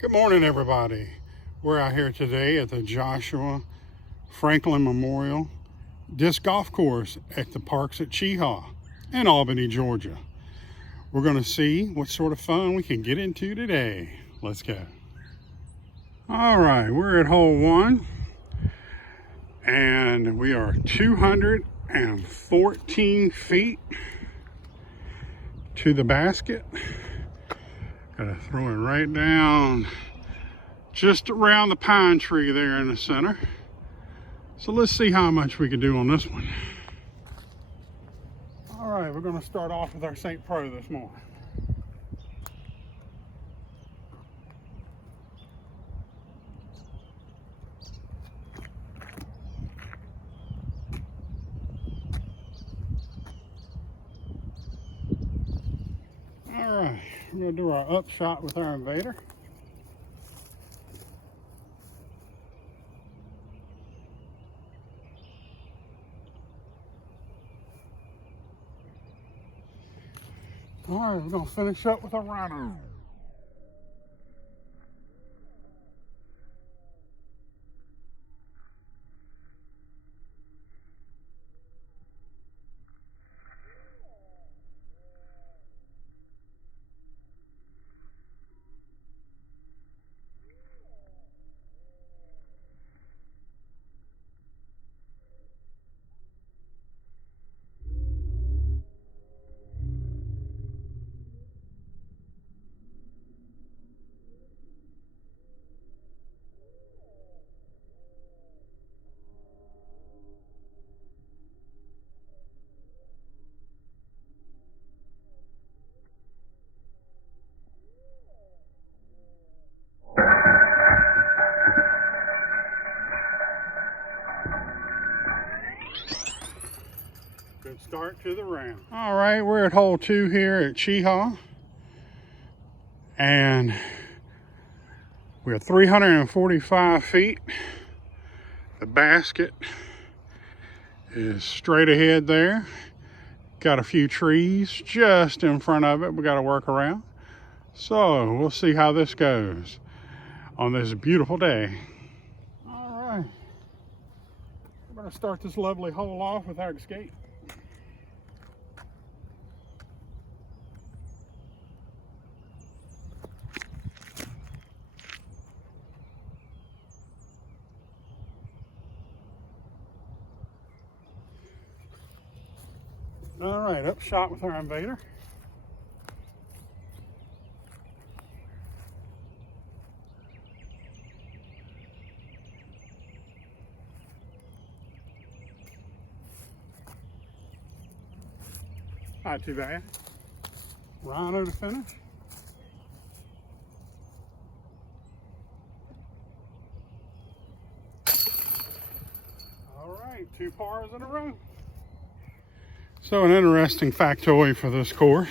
Good morning, everybody. We're out here today at the Joshua Franklin Memorial Disc Golf Course at the parks at Chehaw in Albany, Georgia. We're going to see what sort of fun we can get into today. Let's go. All right, we're at hole 1 and we are 214 feet to the basket. Gotta throw it right down just around the pine tree there in the center. So let's see how much we can do on this one. All right, we're gonna start off with our St. Pro this morning. All right, we're gonna do our up shot with our invader. All right, we're gonna finish up with our rhino. Good start to the round. All right, we're at hole 2 here at Chehaw. And we're 345 feet. The basket is straight ahead there. Got a few trees just in front of it we got to work around. So we'll see how this goes on this beautiful day. All right, we're going to start this lovely hole off with our skate. All right, up shot with our invader. Not too bad. Rhino to finish. All right, 2 pars in a row. So an interesting factoid for this course.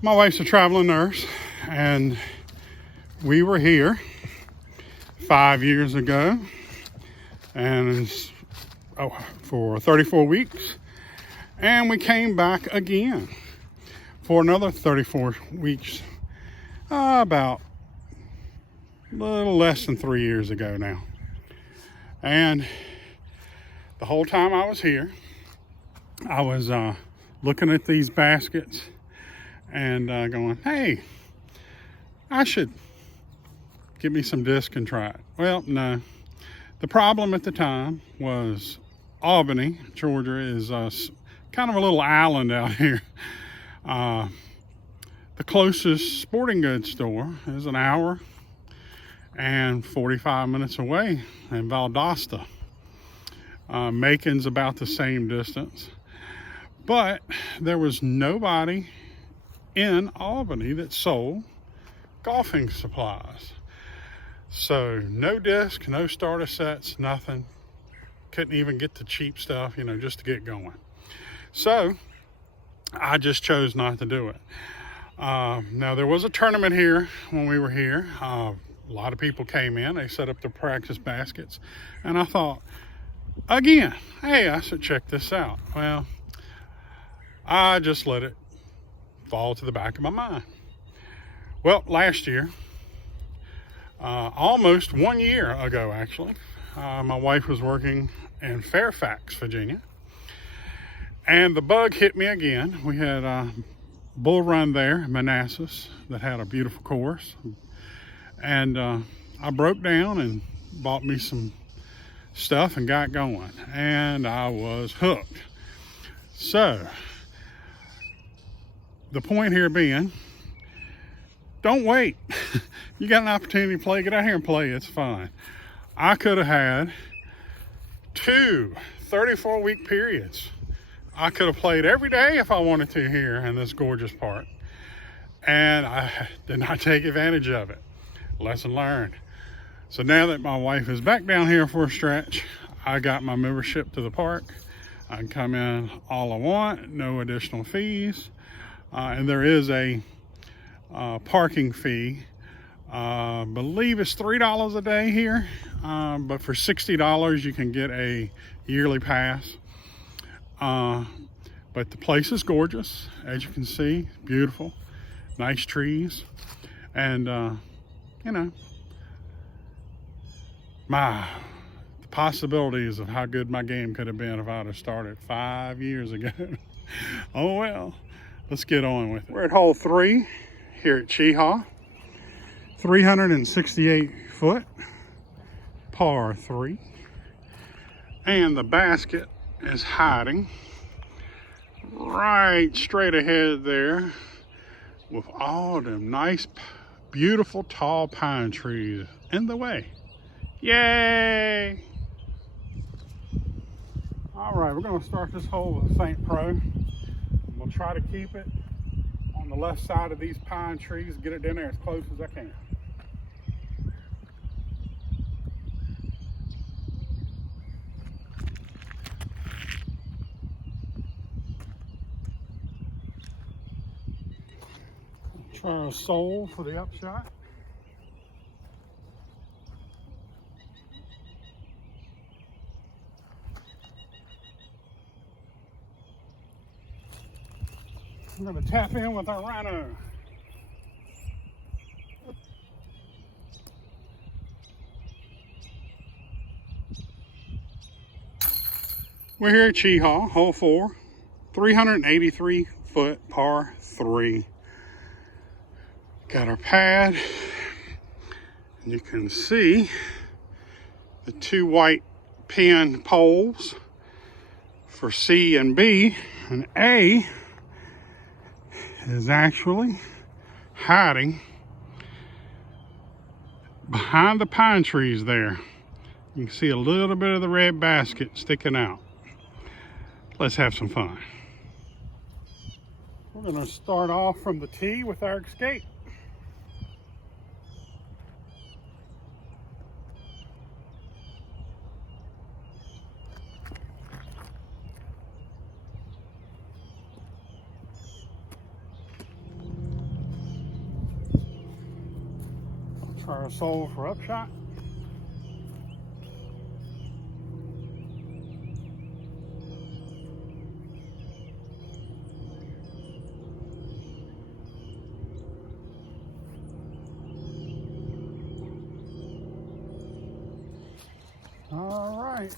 My wife's a traveling nurse, and we were here 5 years ago, and for 34 weeks, and we came back again for another 34 weeks, about a little less than 3 years ago now. And the whole time I was here, I was looking at these baskets and going, hey, I should give me some disc and try it. Well, no. The problem at the time was Albany, Georgia is kind of a little island out here. The closest sporting goods store is an hour and 45 minutes away in Valdosta. Macon's about the same distance. But there was nobody in Albany that sold golfing supplies. So no disc, no starter sets, nothing. Couldn't even get the cheap stuff, just to get going. So I just chose not to do it. Now there was a tournament here when we were here. A lot of people came in, they set up their practice baskets. And I thought, again, hey, I should check this out. Well, I just let it fall to the back of my mind. Well, last year, almost 1 year ago, actually. My wife was working in Fairfax, Virginia, and the bug hit me again. We had a bull run there in Manassas that had a beautiful course, and I broke down and bought me some stuff and got going, and I was hooked. So the point here being, don't wait. You got an opportunity to play, get out here and play. It's fun. I could have had 2 34-week periods. I could have played every day if I wanted to here in this gorgeous park, and I did not take advantage of it. Lesson learned. So now that my wife is back down here for a stretch, I got my membership to the park. I can come in all I want, no additional fees, and there is a parking fee. Believe it's $3 a day here, but for $60 you can get a yearly pass. But the place is gorgeous, as you can see, beautiful, nice trees, and you know, the possibilities of how good my game could have been if I'd have started 5 years ago. Oh well, let's get on with it. We're at hole 3 here at Chehaw. 368 foot, par 3. And the basket is hiding right straight ahead there with all them nice, beautiful, tall pine trees in the way. Yay! All right, we're gonna start this hole with St. Pro. We'll try to keep it on the left side of these pine trees, get it in there as close as I can. Try a sole for the upshot. I'm going to tap in with our rhino. We're here at Chehaw, hole 4, 383 foot, par 3. Got our pad, and you can see the 2 white pin poles for C and B, and A is actually hiding behind the pine trees there. You can see a little bit of the red basket sticking out. Let's have some fun. We're going to start off from the tee with our escape. Try our sole for upshot. All right,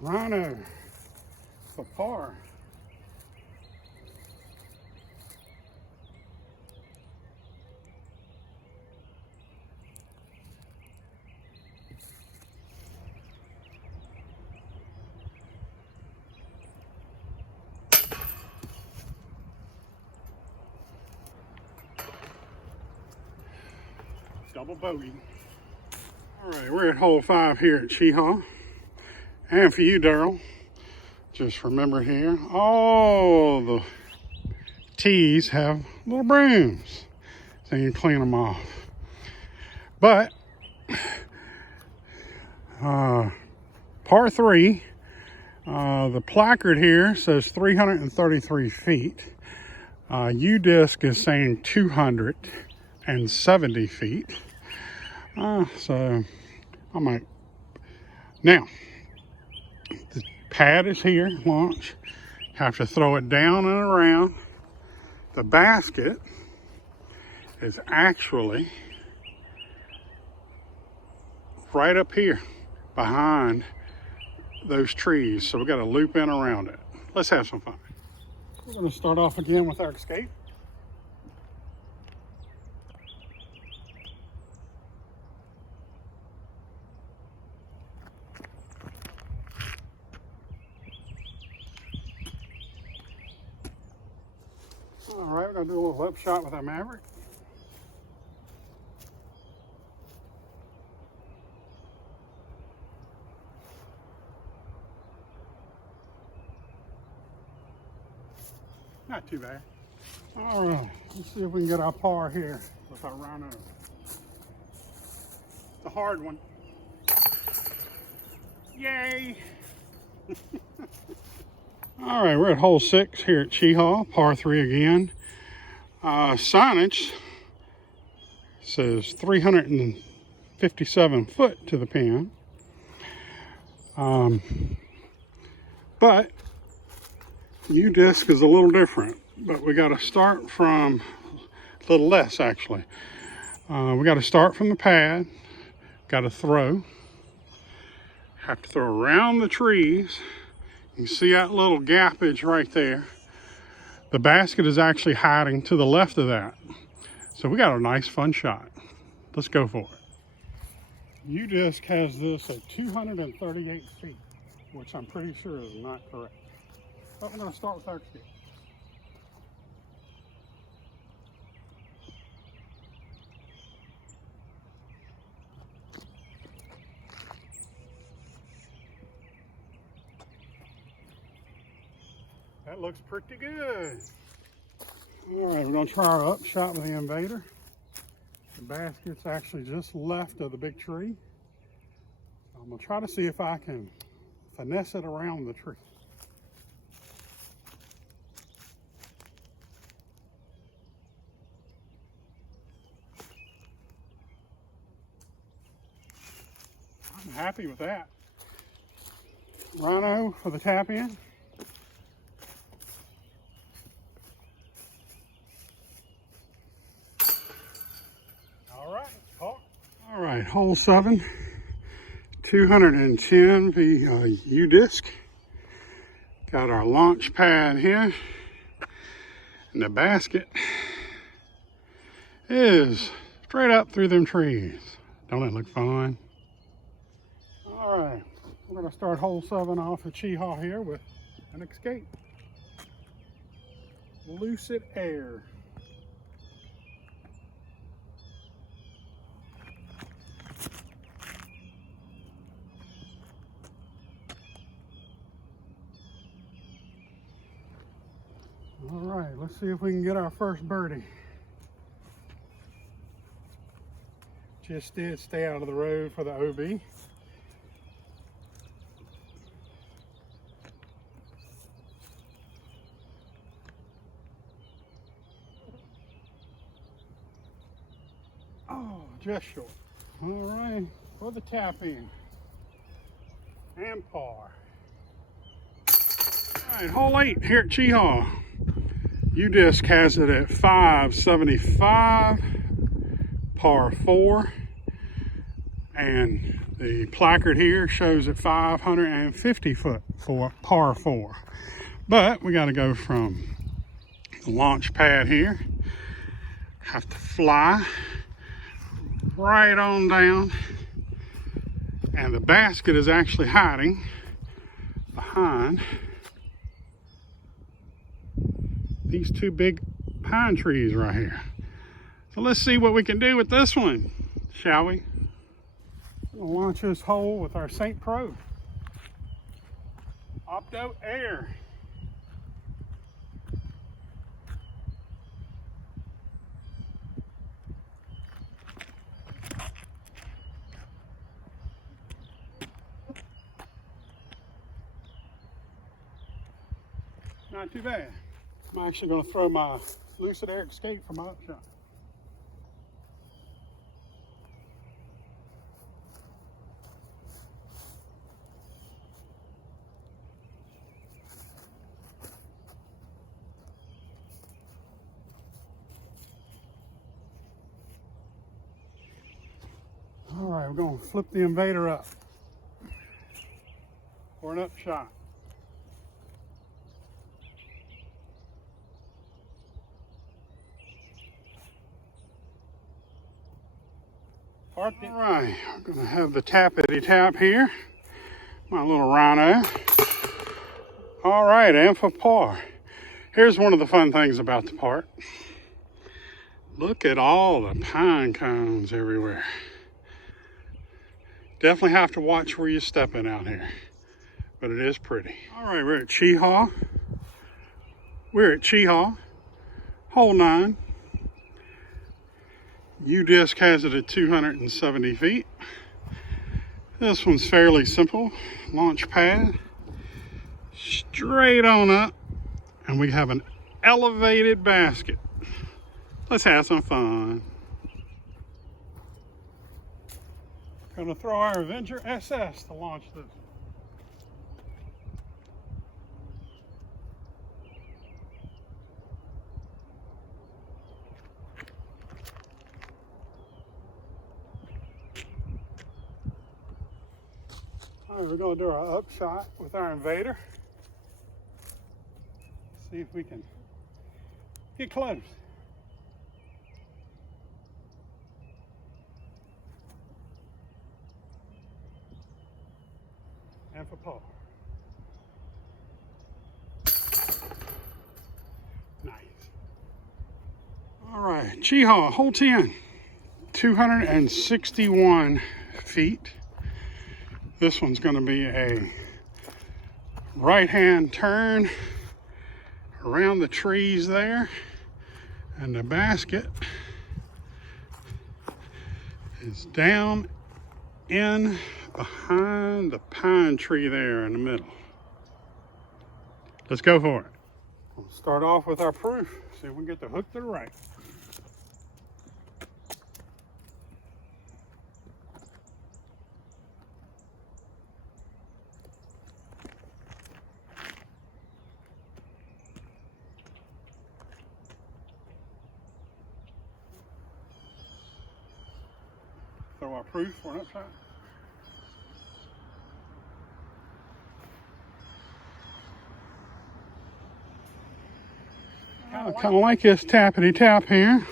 Rhino for par. Double bogey. All right, we're at hole 5 here at Chehaw. And for you, Daryl, just remember here, all the tees have little brooms, so you can clean them off. But par 3, the placard here says 333 feet. U-disc is saying 270 feet. So I might. Now, the pad is here, launch. Have to throw it down and around. The basket is actually right up here behind those trees. So we got to loop in around it. Let's have some fun. We're going to start off again with our escape. All right, we're going to do a little lip shot with our Maverick. Not too bad. All right, let's see if we can get our par here with our rhino. The hard one. Yay! All right, we're at hole 6 here at Chehaw, par 3 again. Signage says 357 foot to the pin. But U-disc is a little different, but we got to start from a little less actually. We got to start from the pad, got to throw, have to throw around the trees. You can see that little gappage right there. The basket is actually hiding to the left of that. So we got a nice fun shot. Let's go for it. U-disc has this at 238 feet, which I'm pretty sure is not correct. But we're going to start with our stick. That looks pretty good. All right, we're going to try our up shot with the Invader. The basket's actually just left of the big tree. I'm going to try to see if I can finesse it around the tree. I'm happy with that. Rhino for the tap in. All right, hole 7, 210 U-disc. Got our launch pad here, and the basket is straight up through them trees. Don't it look fun? All right, we're gonna start hole 7 off at Chehaw here with an escape. Lucid Air. All right, let's see if we can get our first birdie. Just did stay out of the road for the OB. Oh, just short. All right, for the tap in. And par. All right, hole 8 here at Chehaw. U-disc has it at 575, par 4, and the placard here shows it 550 foot for par 4. But we got to go from the launch pad here, have to fly right on down, and the basket is actually hiding behind these 2 big pine trees right here. So let's see what we can do with this one, shall we? We'll launch this hole with our St. Pro Opto Air. Not too bad. I'm actually going to throw my Lucid Air escape for my upshot. All right, we're gonna flip the invader up for an upshot. All right, we're gonna have the tappity tap here. My little rhino. All right, and for par. Here's one of the fun things about the park. Look at all the pine cones everywhere. Definitely have to watch where you're stepping out here, but it is pretty. All right, we're at Chehaw. We're at Chehaw, hole 9. U-disc has it at 270 feet. This one's fairly simple. Launch pad, straight on up, and we have an elevated basket. Let's have some fun. Gonna throw our Avenger SS to launch this. All right, we're gonna do our upshot with our Invader. See if we can get close. And for par. Nice. All right, Chehaw, hole 10, 261 feet. This one's gonna be a right-hand turn around the trees there, and the basket is down in behind the pine tree there in the middle. Let's go for it. We'll start off with our proof, see if we can get the hook to the right. Throw our proof for an upshot. I kind of like this tappity tap here.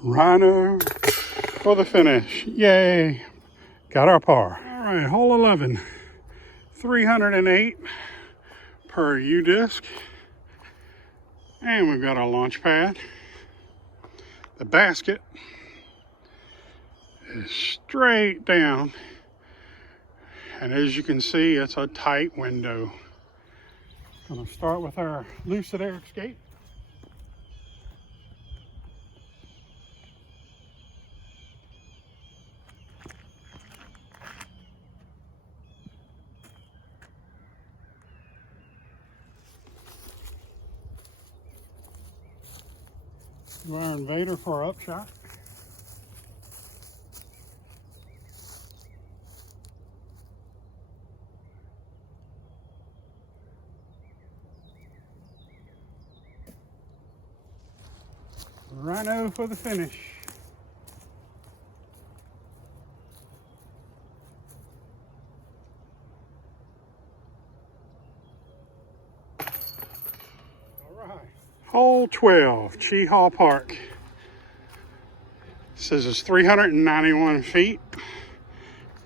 Rhino for the finish. Yay. Got our par. All right, hole 11. 308 per U-disc. And we've got our launch pad. The basket is straight down. And as you can see, it's a tight window. Gonna start with our Lucid Air Escape. Do our Invader for our upshot. Rhino for the finish. All right. Hole 12, Chehaw Park. Says it's 391 feet.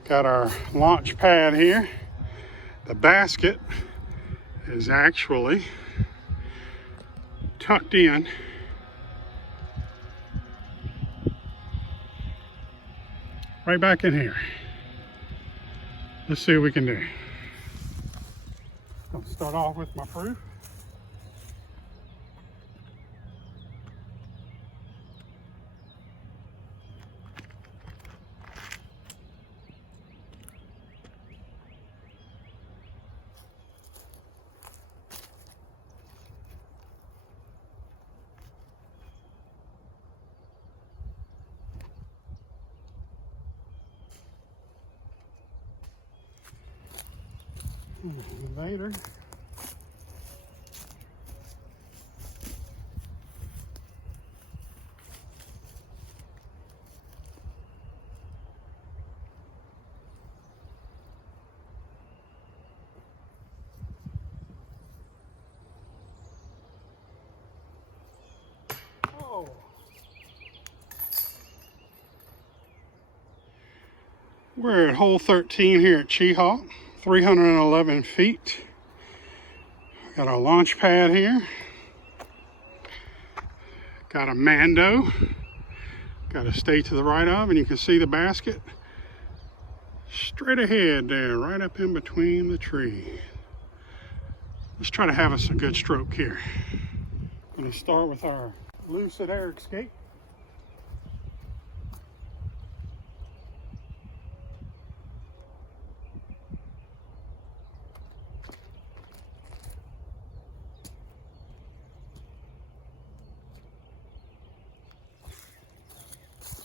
Got our launch pad here. The basket is actually tucked in. Right back in here. Let's see what we can do. I'll start off with my proof. Invader. We're at hole 13 here at Chehaw, 311 feet. Got our launch pad here. Got a Mando. Got to stay to the right of, and you can see the basket straight ahead there, right up in between the tree. Let's try to have us a good stroke here. I'm going to start with our Lucid Air Escape.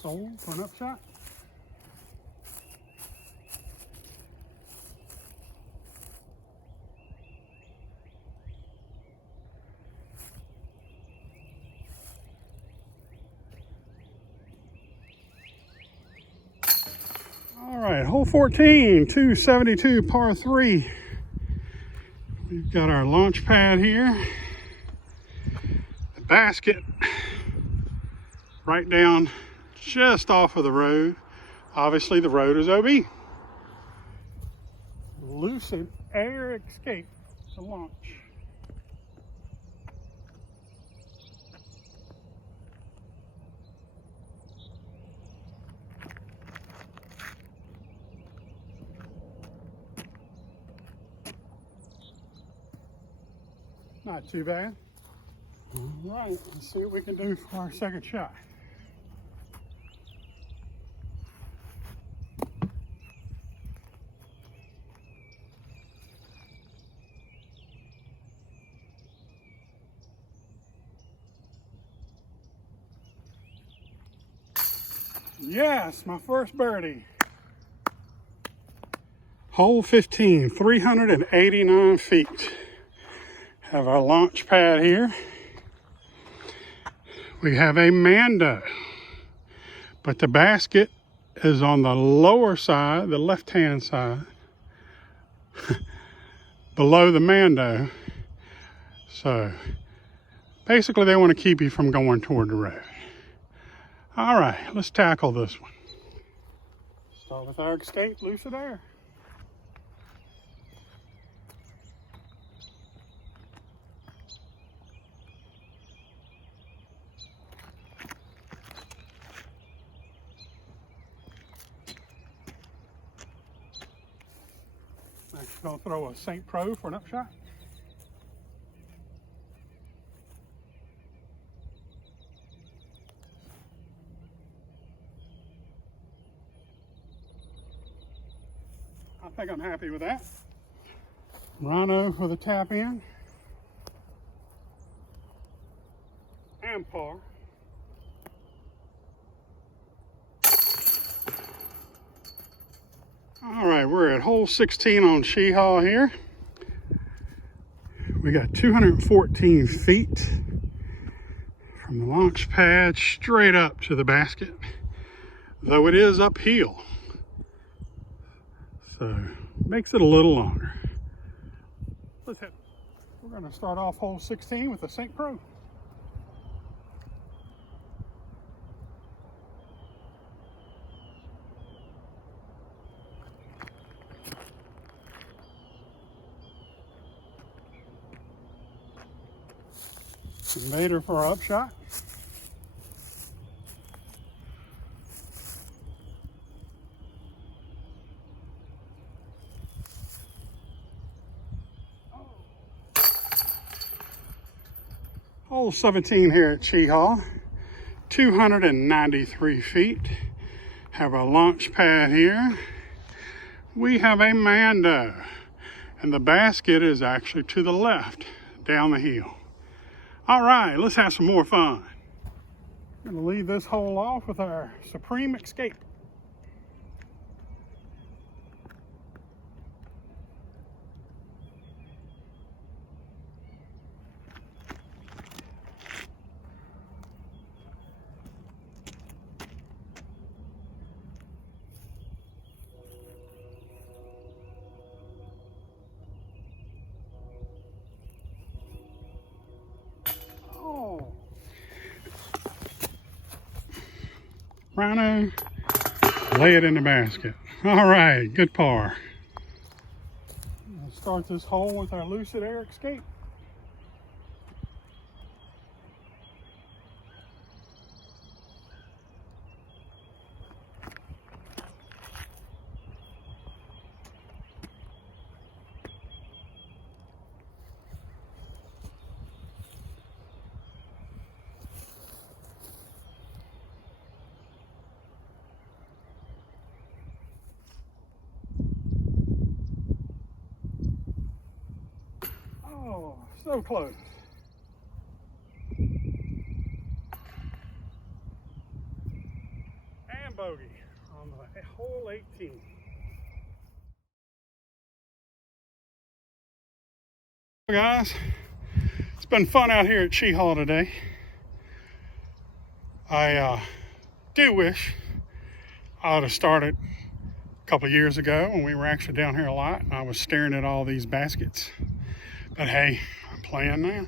Sold for an upshot. All right, hole 14, 272 par 3. We've got our launch pad here. The basket right down just off of the road. Obviously the road is OB. Lucid Air Escape to launch. Not too bad. All right, let's see what we can do for our second shot. Yes, my first birdie. Hole 15, 389 feet. Have our launch pad here. We have a Mando, but the basket is on the lower side, the left-hand side, below the Mando. So basically they want to keep you from going toward the road. All right, let's tackle this one. Start with our Escape Lucid Air. Next, going to throw a St. Pro for an upshot. I think I'm happy with that. Rhino for the tap in. And par. All right, we're at hole 16 on Chehaw here. We got 214 feet from the launch pad straight up to the basket, though it is uphill. So makes it a little longer. Let's hit. We're going to start off hole 16 with a St. Pro. Invader for our upshot. Hole 17 here at Chehaw, 293 feet. Have our launch pad here. We have a Mando, and the basket is actually to the left, down the hill. All right, let's have some more fun. I'm gonna leave this hole off with our Supreme Escape. Rhino Lay it in the basket. All right, good par. Let's start this hole with our Lucid Air Escape. Oh, so close. And bogey on the hole 18. Guys, it's been fun out here at Chehaw today. I do wish I would have started a couple of years ago when we were actually down here a lot and I was staring at all these baskets. But hey, I'm playing now.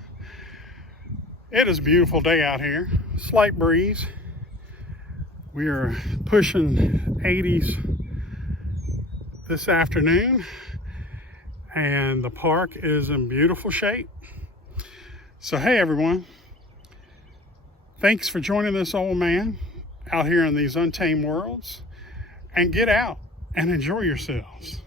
It is a beautiful day out here. Slight breeze. We are pushing 80s this afternoon and the park is in beautiful shape. So hey everyone, thanks for joining this old man out here in these untamed worlds, and get out and enjoy yourselves.